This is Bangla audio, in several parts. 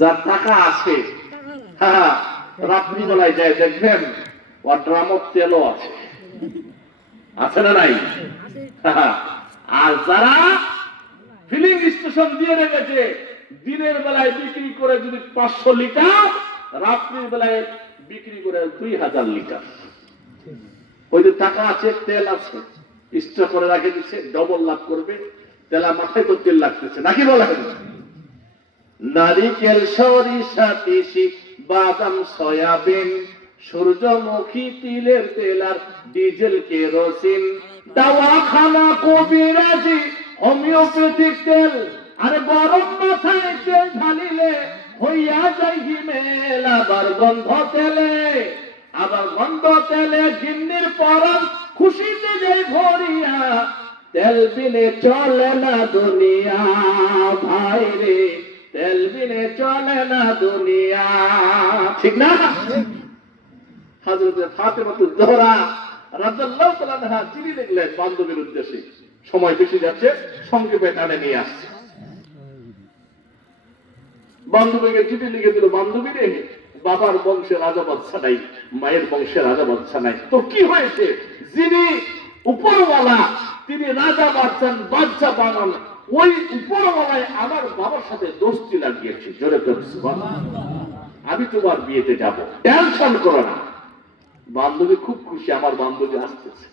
যার টাকা আছে, হ্যাঁ, রাত্রিবেলায় যায় দেখবেন ওর ড্রামত তেলও আছে, আছে না নাই? আর যারা ফিলিং স্টেশন দিয়ে রেখেছে, দিনের বেলায় বিক্রি করে যদি 500 লিটার, রাত্রির বেলায় বিক্রি করে 2000 লিটার। ওই যে টাকা আছে, তেল আছে, স্টোর করে রাখে দিচ্ছে, ডবল লাভ করবে। তেলা মাথায় তো তেল লাগতেছে নাকি বলেন? নারিকেল, সরিষা, তিসি, বাদাম, সয়াবিন, সূর্যমুখী, তিলের তেল আর ডিজেল, কেরোসিন, দাওয়াখানা, কবিরাজি, হোমিওপ্যাথিক তেল। আরে গরম মাথায় তেল ঢালিলে হইয়া যায় হিমেল। আবার গন্ধ তেলে, আবার গন্ধ তেলে গিন্নির পরম খুশিতে যাই ভরিয়া। তেল বিনে চলে না দুনিয়া ভাই রে, তেল বিনে চলে না দুনিয়া, ঠিক না? হযরত ফাতেমাতুজ জোহরা রাদিয়াল্লাহু তাআলা আনহা চিঠি লিখলেন বান্ধবীর উদ্দেশ্যে। সময় বেশি যাচ্ছে, সংক্ষেপে টানে নিয়ে আসছে। বান্ধবীকে চিঠি লিখে দিল, বান্ধবী রে, বাবার বংশে রাজা বাদশা নাই, মায়ের বংশে রাজা বাদশা নাই, তো কি হয়েছে? যিনি উপরওয়ালা তিনি রাজা বাদশা বানান, ওই উপরওয়ালায় আমার বাবার সাথে দোস্তি লাগিয়েছে। জোরে করে সুবহানাল্লাহ। আমি তোমার বিয়েতে যাব, টেনশন করো না। বান্ধবী খুব খুশি, আমার বান্ধবী আসতেছে।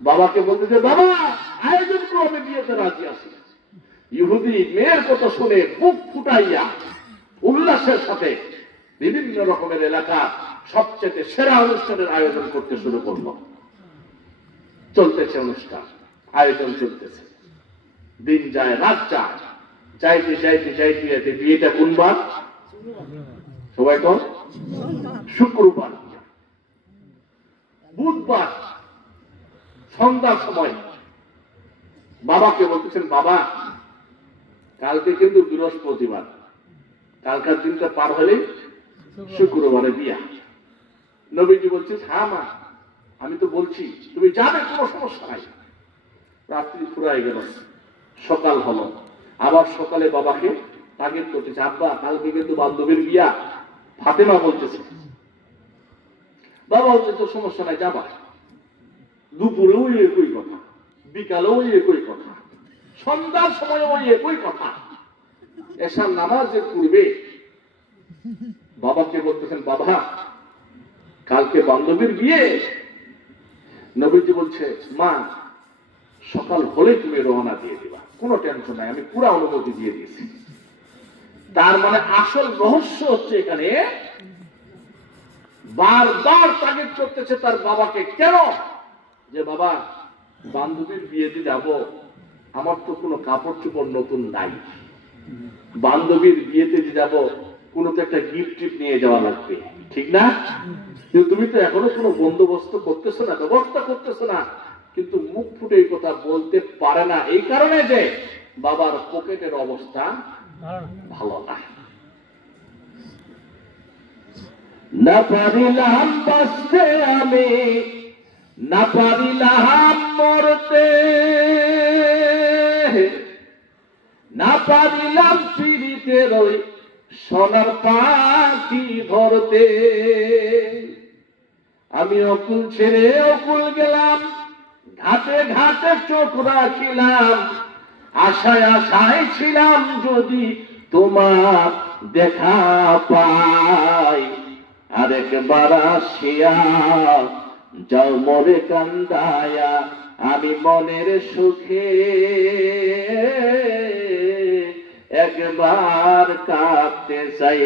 বাবাকে বলতেছে, বাবা আয়োজন করো, আমি বিয়েতে রাজি আছি। ইহুদি মেয়ের কথা শুনে বুক ফুটাইয়া উল্লাসের সাথে বিভিন্ন রকমের এলাকা সবচেয়ে সেরা অনুষ্ঠানের আয়োজন করতে শুরু করলো। চলতেছে অনুষ্ঠান, আয়োজন চলতেছে, দিন যায় রাত যায়, যাইতে যাইতে যাইতে যাইতে বিয়েটা কোন বার? সবাই তো শুক্রবার। বুধবার সন্ধ্যার সময় বাবাকে বলতেছেন, বাবা কালকে কিন্তু বৃহস্পতিবার, কালকার দিনটা পার হলে শুক্রবারে বিয়া। নবীজি বলছে, হ্যাঁ মা আমি তো বলছি, তুমি যাবে, কোনো সমস্যা নাই। রাত্রি ফুরাই গেল, সকাল হলো, আবার সকালে বাবাকে তাগিদ করতেছে, আব্বা কালকে কিন্তু বান্ধবীর বিয়া। ফাতেমা বলতেছে, বাবা বলছে তো সমস্যা নাই, যাবা। দুপুরেও একই কথা, বিকালেও একই কথা, সন্ধ্যার সময় ওই একই কথা। এশার নামাজের পূর্বে বাবাকে বলতেছেন, বাবা কালকে বান্ধবীর বিয়ে। নবীজি বলছে, মা সকাল হলে তুমি রওনা দিয়ে দিবা, কোনো টেনশন নাই, আমি পুরো অনুমতি দিয়ে দিয়েছি। তার মানে আসল রহস্য হচ্ছে এখানে বারবার তাগিদ করতেছে তার বাবাকে, কেন? যে বাবা বান্ধবীর বিয়েতে যাব, আমার তো কোনো কাপড় চোপড় নতুন নাই, বান্ধবীর বিয়েতে যে যাব কোনো তো একটা গিফট নিয়ে যাওয়া লাগবে, ঠিক না? কিন্তু তুমি তো এখনো কোনো বন্দোবস্ত করতেছো না, ব্যবস্থা করতেছো না। কিন্তু মুখ ফুটে এই কথা বলতে পারে না, এই কারণে যে বাবার পকেটের অবস্থা ভালো না। না পারিলাম বাঁচতে আমি, না পারিলাম মরতে, না পারিলাম পিড়িতের ওই সোনার পাখি ধরতে। আমি অকুল ছেড়ে অকুল গেলাম, ঘাটে ঘাটে চোখ রাখিলাম, আশায় আশায় ছিলাম যদি তোমার দেখা পাই। আরেকবার আসিয়া যাও মোরে কান্দায়া, আমি মনের সুখে একবার কাঁদতে চাই।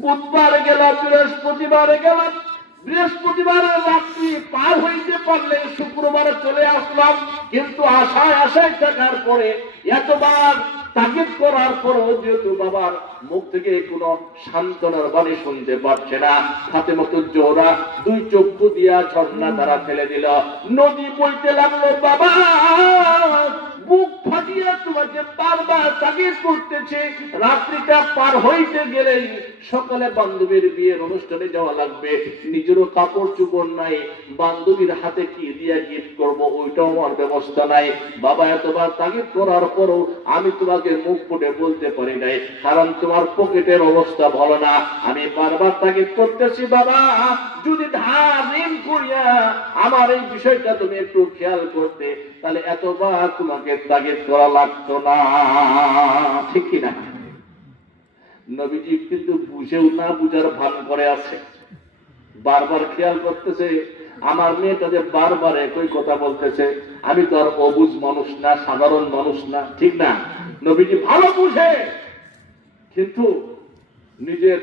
বুধবার গেলাম, বৃহস্পতিবারে গেলাম, বৃহস্পতিবারের রাত্রি পার হইতে পারলে শুক্রবারে চলে আসলাম। কিন্তু আশায় আশায় থাকার পরে, এতবার তাগিদ করার পরও যেহেতু বাবার মুখ থেকে কোনো সান্ত্বনার বাণী শুনতে পারছে না, ফাতেমাতুজ জোহরা দুই চক্ষু দিয়া ঝর্ণা তারা ফেলে দিল, নদী বইতে লাগলো। বাবা বুক ফাটিয়া তোমাকে বারবার তাগিদ করতেছে, রাত্রিটা পার হইতে গেলেই সকালে বান্ধবীর বিয়ের অনুষ্ঠানে যাওয়া লাগবে, নিজেরও কাপড় চোপড় নাই, বান্ধবীর হাতে কি দিয়া গিফট করবো ওইটাও আমার ব্যবস্থা নাই। বাবা এতবার তাগিদ করার পরও আমি তোমাকে মুখ ফুটে বলতে পারি নাই, কারণ তোমার পকেটের অবস্থা ভালো না। আমি বারবার তাগিদ করতেছি, বাবা যদি ধার ঋণ করিয়া আমার এই বিষয়টা তুমি একটু খেয়াল করতে, তাহলে এতবার তোমাকে তাগিদ করা লাগতো না। ঠিক কিনা? নবীজি কিন্তু বুঝেও না বুঝার ভান করে আছে, বারবার খেয়াল করতেছে আমার মেয়েটা যে বারবার একই কথা বলতেছে, আমি তো আর অবুঝ মানুষ না, সাধারণ মানুষ না। ঠিক না? নবীজি ভালো বুঝে, কিন্তু নিজের